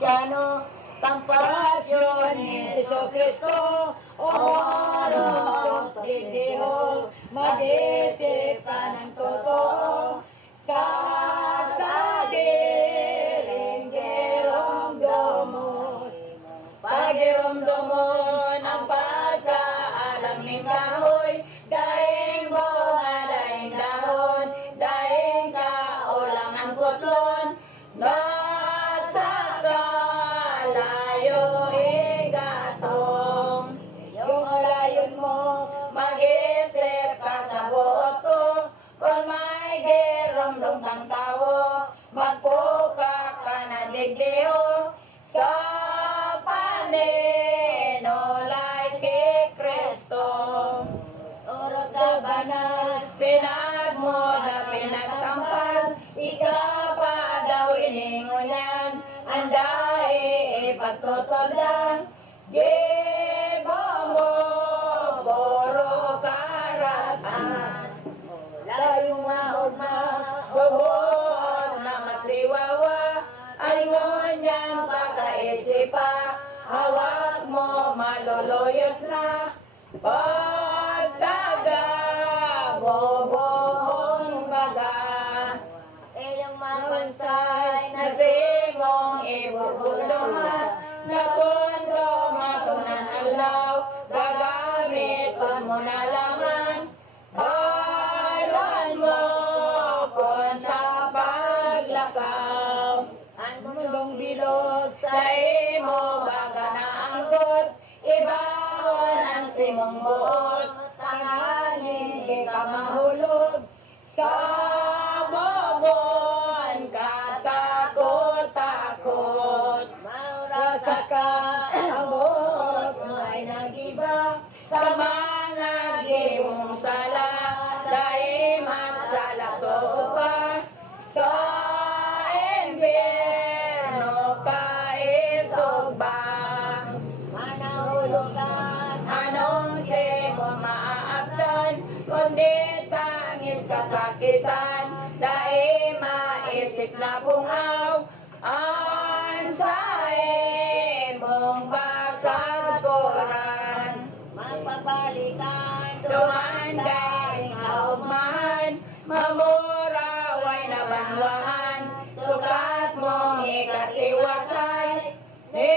Kristiyano, compassion ni Jesucristo, omoro didiho, mag-isip ka ng totoo, sa sadiling giromdomon. Pagiromdomon ang pagkaalam ng kahoy, daing bunga, daing dahon, daing kaulang ang putlon, nasa kalayo igatong. Yung layon mo, mag-isip ka sa buot ko, kung may giromdom kang tao, magpuka ka na digdiho, sa paninolay kay Kristo. Urot ka banal, pinagmo na pinagtampal, ikaw pa daw iningon yan, andahi ipagtutuldan, gibo mo, puro karatan. Layong maugma, bubuot na masiwawa, ayun yan pagkaisipa, hawak mo maluluyos na, pagtaga, bobohong baga. Iyong mapansay na simong ibubulungan, na kundo matunan alaw, gagamit mo na laman, bayan mo kung sa paglakaw. Ang mundong bilog sa imo baga na angkot, ibawon ang simong buot, tanganin di ka mahulog, sa bobon katakot-takot. Maura sa kaabot mo ay nagiba, sa mga gimong sala, dahil masala to pa, sa impyerno ka isugba. Manahulugan, anong simo maaaptan, kundi tangis kasakitan, dahil maisip na pungaw, ang sa imong basag koran. Magpapalitan, tumandang kaugmahan, mamuraway na banwahan, sukat mong ikatiwasay, ni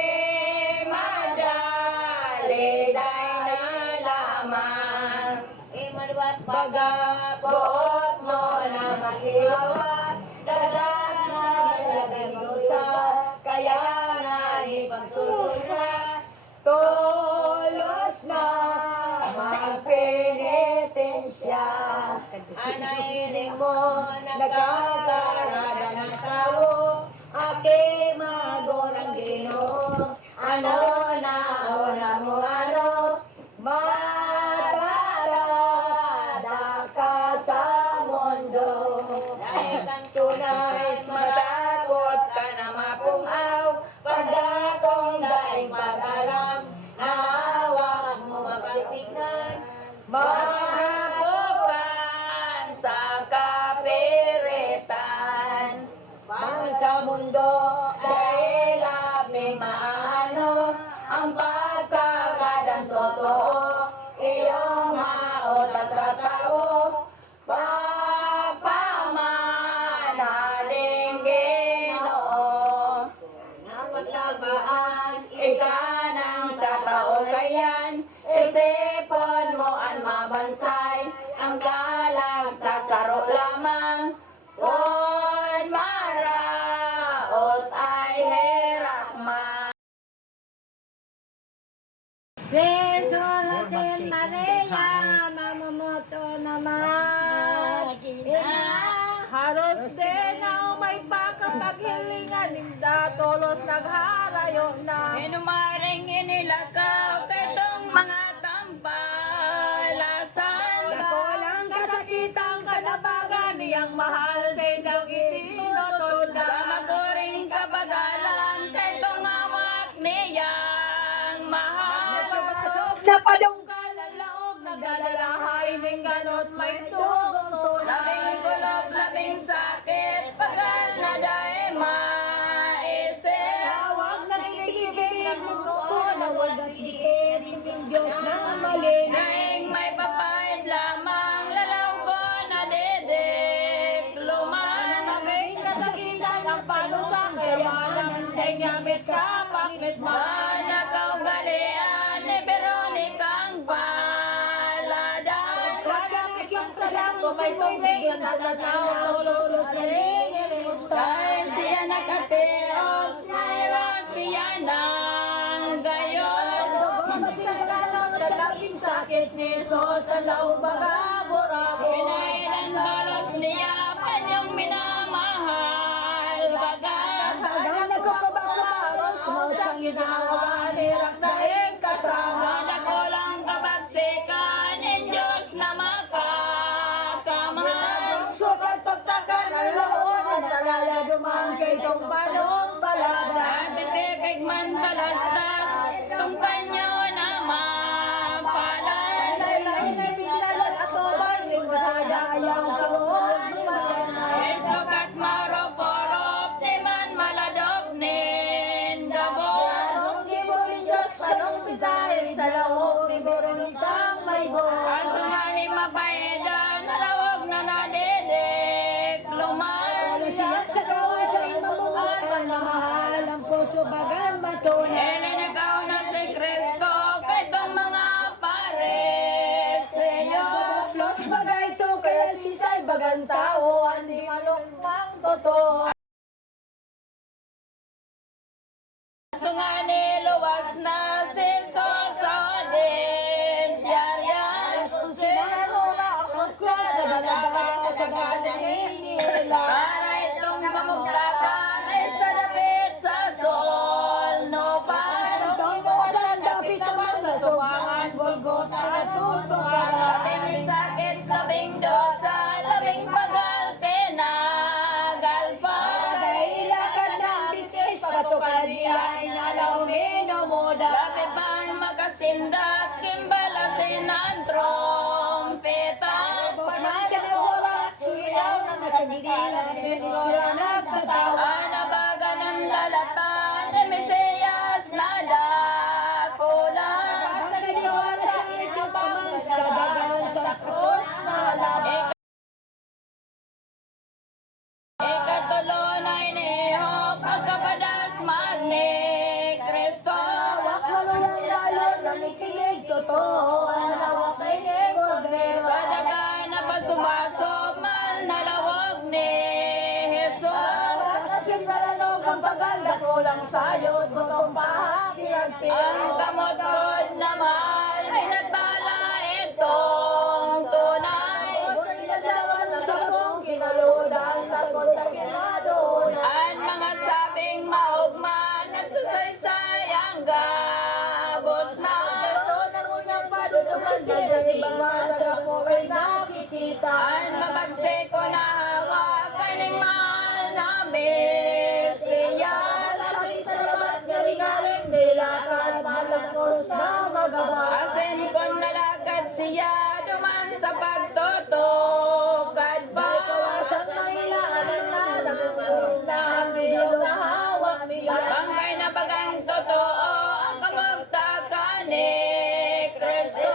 madali day na lamang. Imaluat baga, buot mo na masiwawa, dagdagan labing dusa, kaya nga ipagsusulka, tulos na magpenitensya. Anairing mo, nagkakarada ng tao, aki magorang Ginoo, ano na una mo ano, matarada ka sa mundo. Dahil kang tunay, matakot ka na mapungaw, pagdakong daing pag-alam, nahawak mo mapagsignan, mahabukan sa kapiritan. Pang sa mundo ay labing maano, ang pagkakadang totoo, iyong mautas sa tao, papamanaling Ginoo. Napaglagaan, ika ng tatao kayan, isipon mo ang mabansay, ang kalagtasaro lamang, kung maraot ay herakman. Besolasin Maria, mamamoto naman. Haros din na may pakapaghilingan, ninda tolos nagharayo na. Inumaring inilakaw kaitong mga tampalasan. Walang kasakitang kanabagan, niyang mahal sa indang itinutod na. Sa maguring kabagalan, kaitong awak niyang mahal. Sa padunggal ang laog, nagdadalahay ning ganot may tuhog. Labing kulog, labing sakit, pagal na dahil maisip. Tawag may tubig, nagtatanaw, lulos na rin, Dahil siya nakateos, mayroon siya ng gayon. sa labing sakit ni Jesus, sa laubaga, burabo. Pinailan dalos niya, kanyang minamahal, bagat. Hanggang nagkakabakaros mo, siyang ginawa, nirak daing kasama. Sa dakulang kabagsikan, ng Diyos na makakamahal. Sukat pagtakan ng laon, at alala dumang kay itong panong balada. At itipig man balastas, tumpanyo na mapalan. Laylay na biglalat at tobay, lingwadayang kaon, Esukat maroporop, di man maladop nin gabos. Anong giburin Diyos, panong pitahin sa loob, giburin itang may buhay. Asumani mapaeda, nalawag na nadidik, luman. Siya sa kawasan mamuhay, panamahal ang puso bagan matunay. Elin ikaw na si Kristo, kay tong mga pareseyo. Plots bagay to, kaya sisay bagan tao, hindi malukmang totoo. Sungani luwas na si Sosodis, Yaryan. Para itong kamugtakan ay sa dapit sa sol, no pan. Labing sakit, labing dosa, labing bagal, tinagalpan. Labi pan makasindak, kimbalasin ang trompetas. Anabaga ng lalatan, ni Mesiyas na dakulan. Ikatulunay niyo, pagkapadas magni Kristo. Sa daga na pasubasob, mal na lawag ni Jesus. Ang kamot kod na mahal ay nagbala itong tunay. Ang mga sabing maugma, nagsusaysay ang gabos na. Ang mabagsiko na hawak, kaning mahal na Mesiyas. Asin kung nalakad siya, duman sa pagtutugad ba? Bangkay na bagang totoo, ang kamagtakan ni Kristo.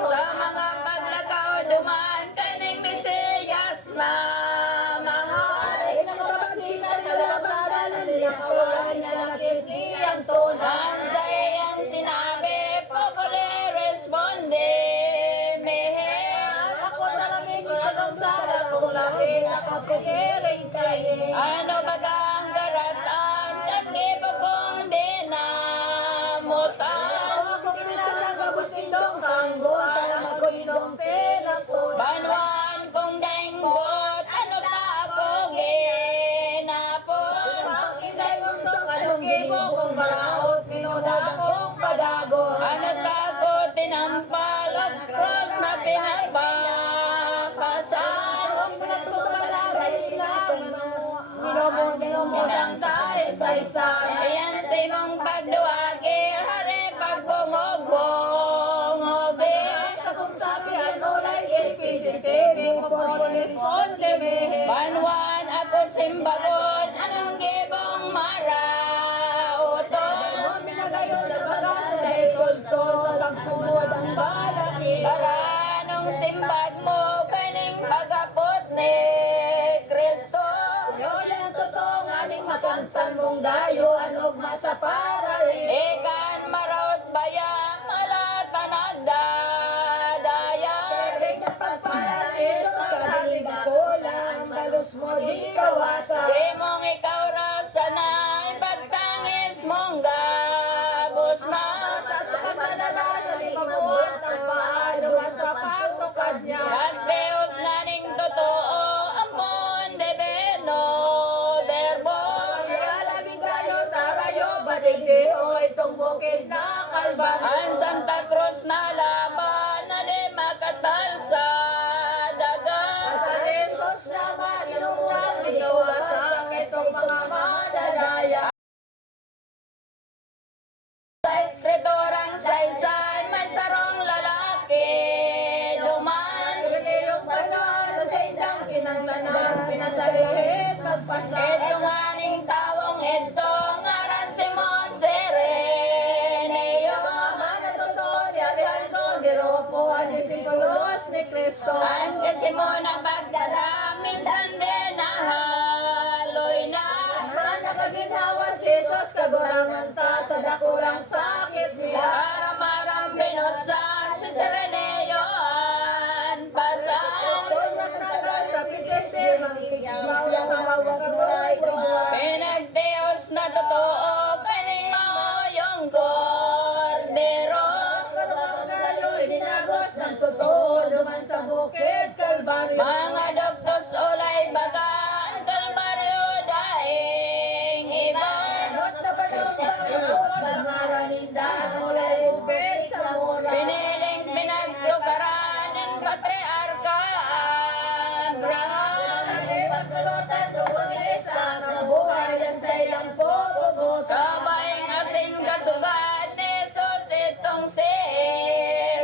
Sa mga paglakaw duman, kaning Mesiyas na mahal. Ang sa iyang sinabi, populi responde, mehe. Ano bagang garatan, katibo kong dinamutan. Banuan kong denggot, ano ta ako ginapon. Ano ta ako tinampal at cross na pinapapasan. Iyan sa imong pagduwagi, hari pagbungog-bungogi. Banwan ako simbagon, anong gibong marauton. Karanong simbag mo, kaning pagapot ni Kristo. Masantan mong dayo, anog masaparay. Ikan maraot baya, malatan kawasan. Di mong ikaw raw sanay, pagtangis mong gabos na. Sa pagdadala ni mabuhat ang paaduan sa pagtukad niya. Nagdeos nga ning totoo, ampon de beno, verbo. Ialagin kayo, tarayo, badigdiho itong bukid na Kalbaryo. Ang Santa Cruz na laban na di makatal sa dagat. Sa Jesus naman, yung ang iniwasan itong mga madadaya. Sa eskriturang saysay, may sarong lalaki duman. Yung panalo sa indang kinanglanan, pinasalihit, magpasakit. Ito nga ning tawong ito, ngaran Simon Sireneo. Mana totoo ni Alejandro, ni Ropo, ni Sikulos, ni Cristo. Ang Simon ang pagdala, minsan din nahaloy na. Na nakaginawa si Jesus, kagurangan ta sa dakulang sakit niya. Aram-aram binutsan si Sireneo ang pasan. Doon nagtagal sa pigisi, mangikigyaw yung hawak buhay doon. Pinagtios na totoo, kaning mao yung kordero. Dinagos ng totoo naman sa bukid Kalbaryo. Mga doktos ulay bagaan, Kalbaryo daing iba. Anot na panahon sa loob, nangaranindahan ulay bukid sa mura. Piniling pinagtukaran ng patriarka Abraham. Pagkulutan doon isang nabuhay ang sayang pupugutan. Kabayang asin kasugad ni Jesus itong si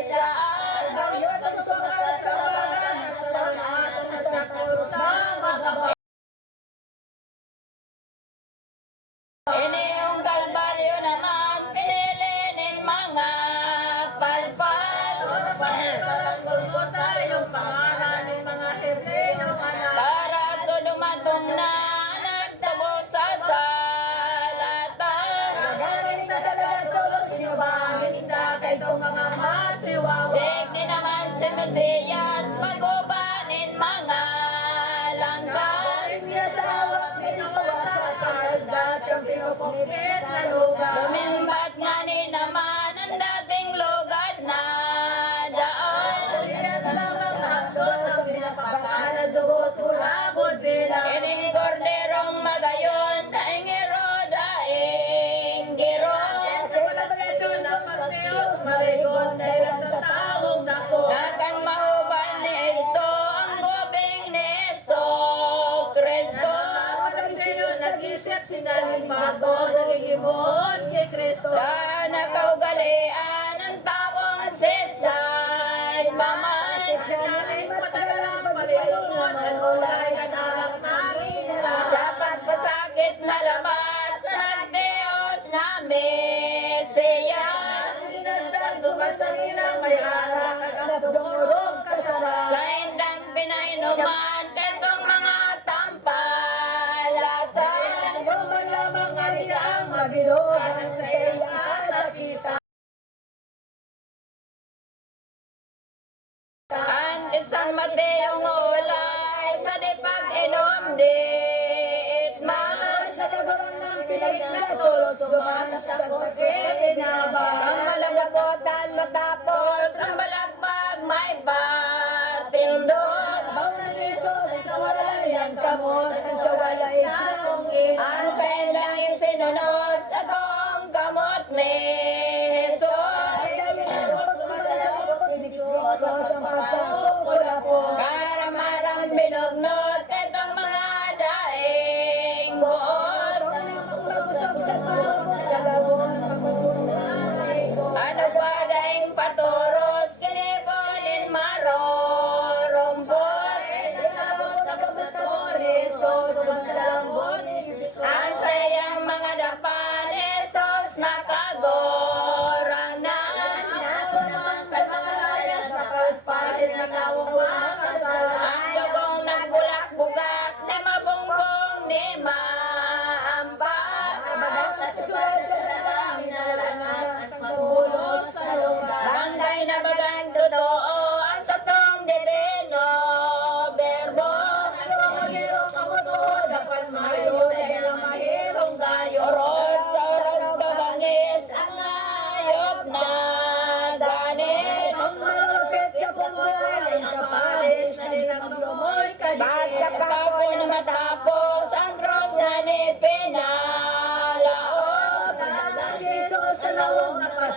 Isaan. Kalbaryo ang sugat sa bagan, sa naatan at sa krus na magabay. Ini yung Kalbaryo naman, pinili ng mga palpal. Yung pangalan ng mga Hebreo anak. Para so dumatong na nagtabo sa salatan. Galing na talaga todos niyo ba? Hininda kayo mga masiwawa. Di naman si Mesiyas magubanin mga langkas. Siya sa hawak ginawa sa kaldat yung pinupukit na lugar. Lumimbat nga ni naman ang dating lugad na daan. Kaya na lang ang handot sa pinapakanan dugo sulabot nila. Ining korderong magayon, daing iro, daing giro. Sa palabareto ng Mateos, marigon dahil sa taong dako. Nakan mahuban ni ito ang gubing ni Kristo. Nag-isip sinaling bago, nagigibot kay Kristo. Sa nakaugalian ang tawong sisay paman. Namin matagal ang palilungan, ang ulay at alak namin Sa pagpasakit na labas sa nagdios na Mesiyas. Sinagdag duman sa nilang may alak at abdurog kasaran. Sa indang pinainuman, ketong mga tampalasan. Human lamang nga nila ang mabiluhan sa iya sa kita. Ang San Mateo ngulay sa dipag inom di itmas. Nakagaroon ng pilit na tulos gumanap sa kote dinabang. Ang malagapotan matapos, ang balagbag may patindot. Bawang ni Jesus ay kawalay ang kamot at sa walay akong Ang sendang isinunod sa kong kamot ni Jesus. Karamarang binugnot itong mga daing buot. Ano ba daing paturos, kiniponin marorumpot. Ang sayang mga dapan, Jesus nakago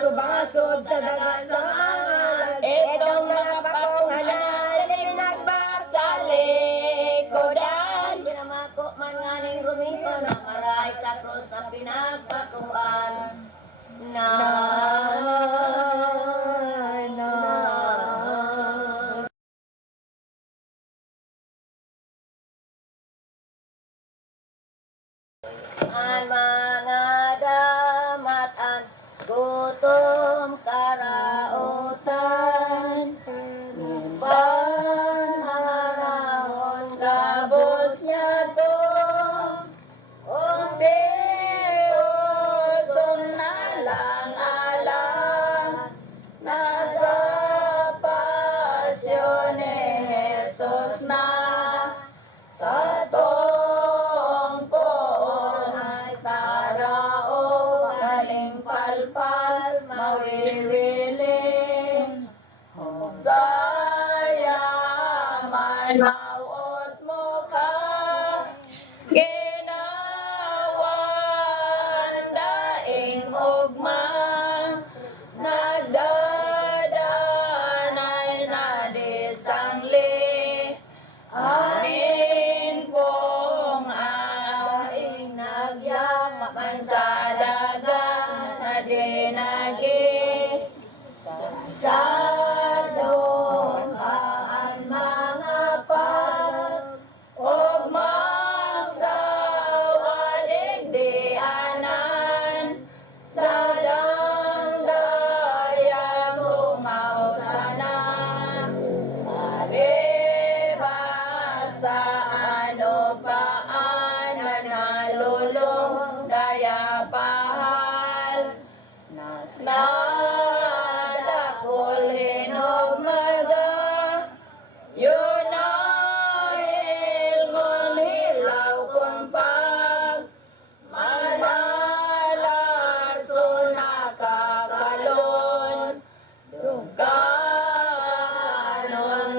subasod sa dagat sa mga Itong mga pakungalan, pinagbak sa likodan. Pinamako man nga ning rumito na maray sa krus sa pinagpatuan. Na ang mga damatan, gutom karautan, panahon kabos niya to, undi uson na lang alam, nasa pasyon ni Jesus na, sa tong poon ay tarao, galing palpal, mawiriling. Sayaman, mauot mo ka, ginawan daing ugma, nagdadanay na disangli. Amin pong aing nagyaman sa dagat na dinagi. Sa luhaan mga pag, ugmang sa waligdianan, sa dangdaya sungaw sana. Sa ano paan na nalulong daya pahal, nas nadakol hinog maga, yun ang ilngon hilaw kung pag manalaso nakakalon, duganon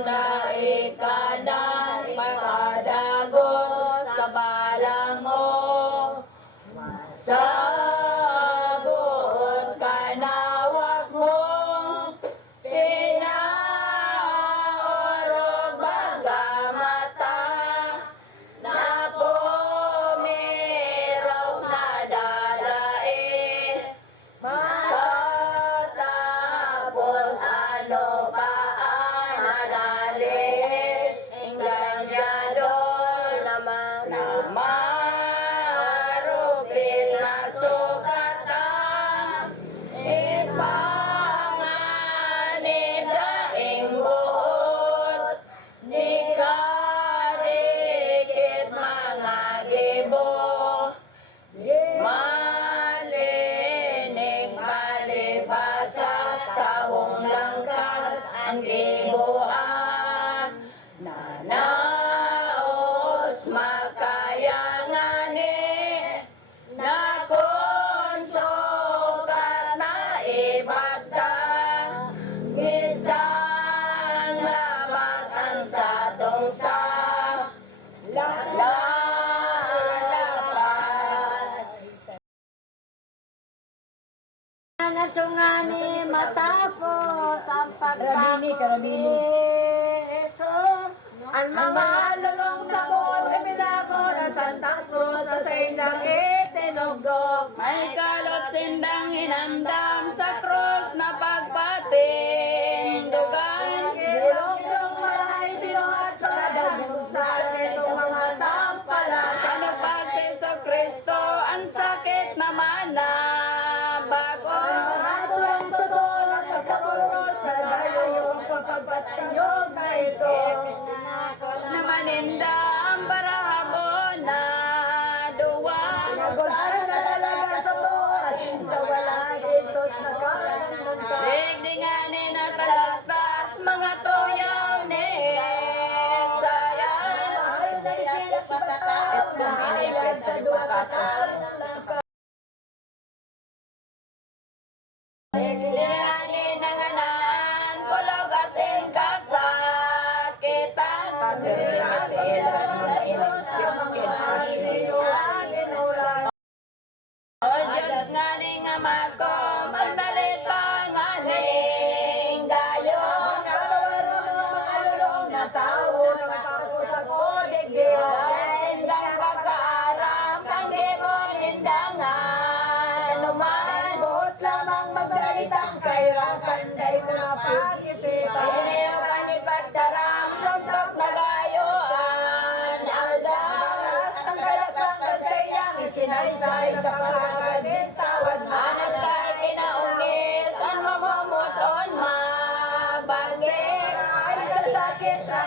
na ikada pagkadagos sa balango, masabot kanawak mo, pinaorog bagamata, na pumirog na dadain, matapos ano paan nalalis, engañador naman na marupit na sukatan, ipanganib daing buot, di kadikit mga gibo, malinig palibasa, taong langkas ang gibuan, nanaos makayangani, na konsukat na ibata, isang labatan sa tungsa, lalapas. Nasungani matapos ang pagtakot ni Jesus. Ang mga lulong sa buot ay milagro ng Santa Cruz sa sindang itinugdog. May kalot sindang hinamdam sa krus na pagpatindugan. Bilong-bilong maray binuhat sa nadagong sa itong mga tampalas. Ano pa si Kristo ang sakit naman na bago. Ang lang totoo ng pagkakulot sa dayo yung pagpagpatanyog na ito. Na maninda ang barahabo na duwa. Nagularan na talaga totoo asin sa wala Jesus na kalanunta. Digdinganin na talastas mga tuyaw ni Sayas. Ay, naisip sa pataas na hayag sa dua katas. Digdinganin na nganan kulog asin kasal. kahirapan, dahil na pag-isipan. Iniyakan ni Pagdaram, suntok na gayuan, aldas, Ang kalakang sa iyang isinaysay sa paragadin tawad na. anak kay kinaungis, ang mamumuton mabagsik. Ay sa sakit na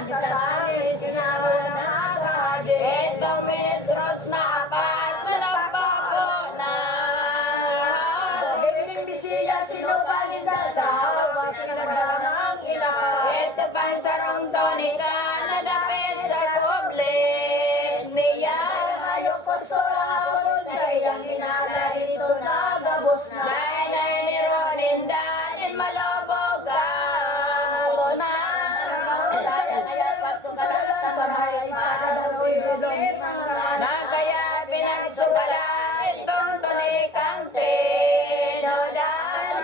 nagtatari, sinawa na kahadin. Ito ministros na apat, malagbago na. Pagiging bisiya, sinubanin na sa hawak ng ilan. Ito pang sarong tonika, nadapit sa kublik niya. Ayaw ko sa hapon sa iyang inala dito sa gabos na. Dahil ay ni Rolinda, in malobog ka, bos na. Nagaya pinagsugalan, itong tonikang tinodan.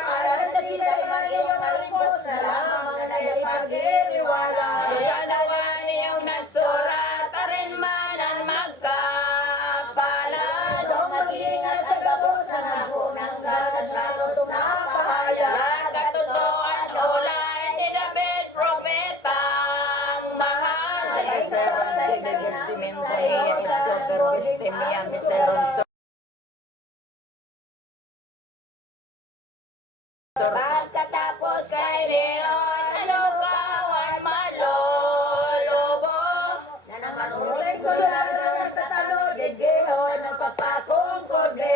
Susanawa niyong nagsurat, arin man ang magkapalan. Nagkatutuan ulay ni David propetang mahal. Miseron si Begestimento niya, ito Begestimia, miseron pagkatapos kay Leon, ano kawan malolobo?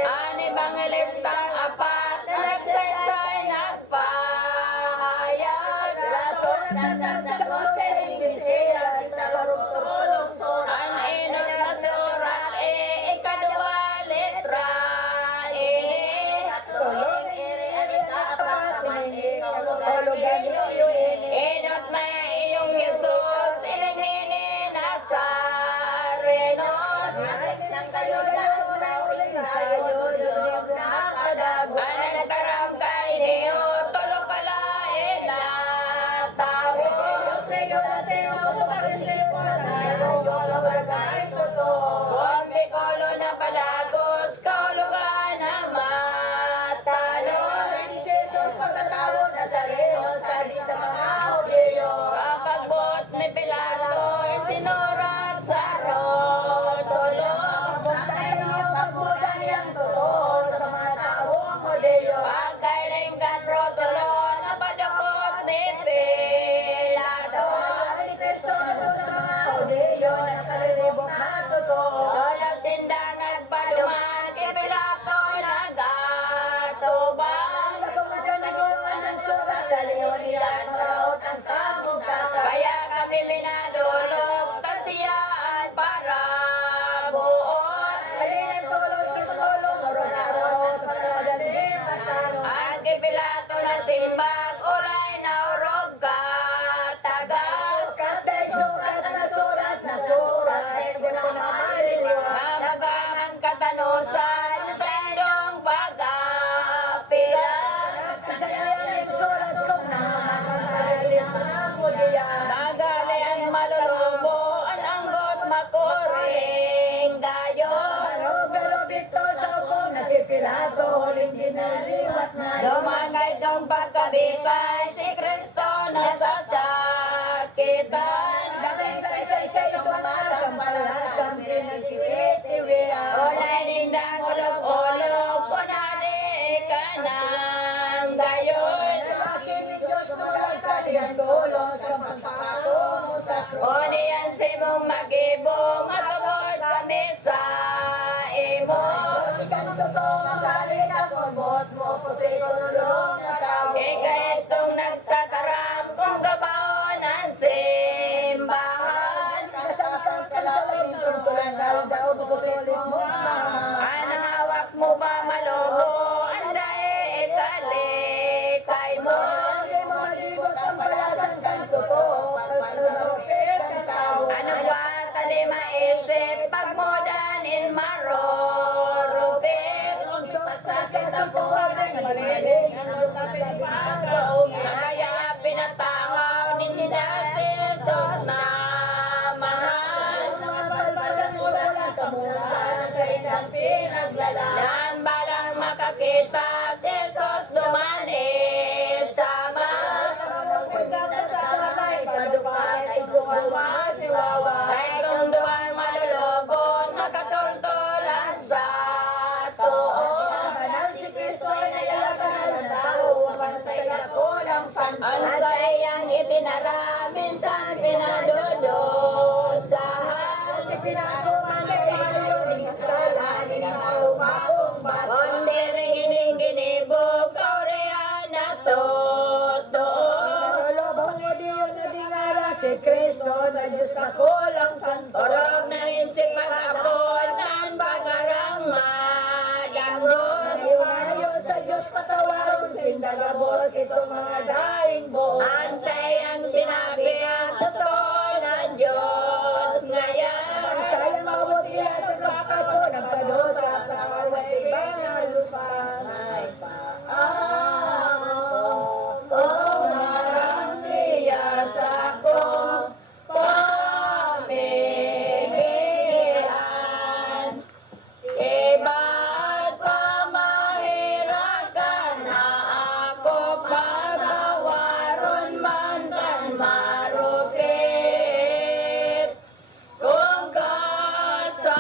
Ani Bangelistang apat, na nagsaysay nagpahayag. Ang inot na surat, ikadwa letra, ini. Inot na iyong Jesus, inanini Nazarenos. Anang taram kay Dio, tulog kalain na tao. Bombi kolo na padagos, kaulugan na matalos. Kapagbot ni Pilato, isinurat sa rotulo. Pagkailinggan rotulo, napadukot ni Pilato. Tolong sinda nagpaduman, kay Pilato nagatubang. Kaya kami minadulog, tasiyaan para buot. Ang kay Pilato na simbag, ulay na urog ka, tagas. Mamagang katanusan, sendong pag-apilan. Magali ang malulubo, ang anggot makuring gayon. Lumagay tong pagkabitay, si Kristo nasasakitan. Ulay nindang ulog-ulog, kunani ka ng gayon. Oni ang simong mag-ibong, matubod kami sa imo. Ika itong nagtataram kung gabaon ang simbahan. Ang hawak mo ba malobo, ang dae ikalikay mo. Ano ba tali maisip, pagmodanin marorupit. Kaya pinatangaw ni si Jesus na mahal. Dan balang makakita si Jesus dumani Kristo sa Diyos kakulang santo. Orog na rin si pag-apon ng bagarang magandon. Ngayon sa Diyos patawaron sindagabos itong mga daing buo. Ang sayang sinabi at totoo ng Diyos ngayon. Ang sayang mabuti at sa kakako nagkadosa at nakawat ibang nalusan. Ay O marang siya sa kong pamilihan. Iba't pamahirakan na ako patawaron man kan marupit kung kasalan.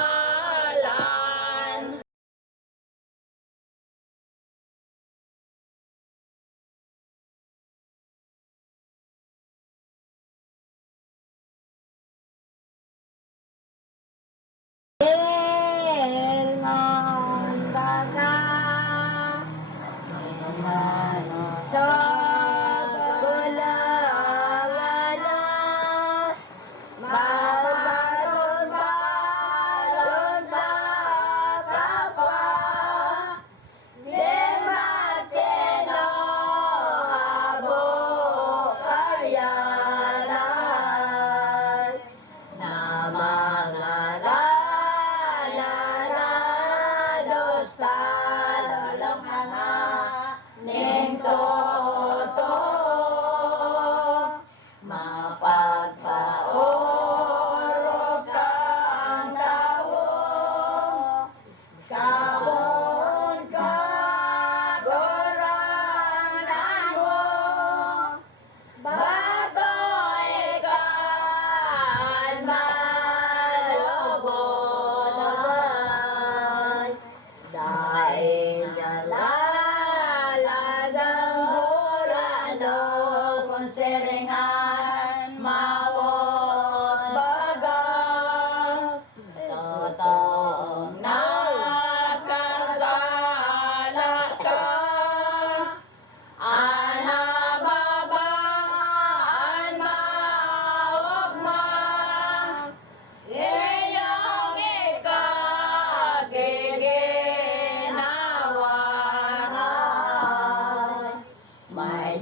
Mapagpaoro ka ang tao, sabon ka koranan mo, bago ikaw malubon. Dahil nalalagang burano kung siringan mawot baga, totoong nakasala ka. Anababaan maugma, iyong ikagiginawa. May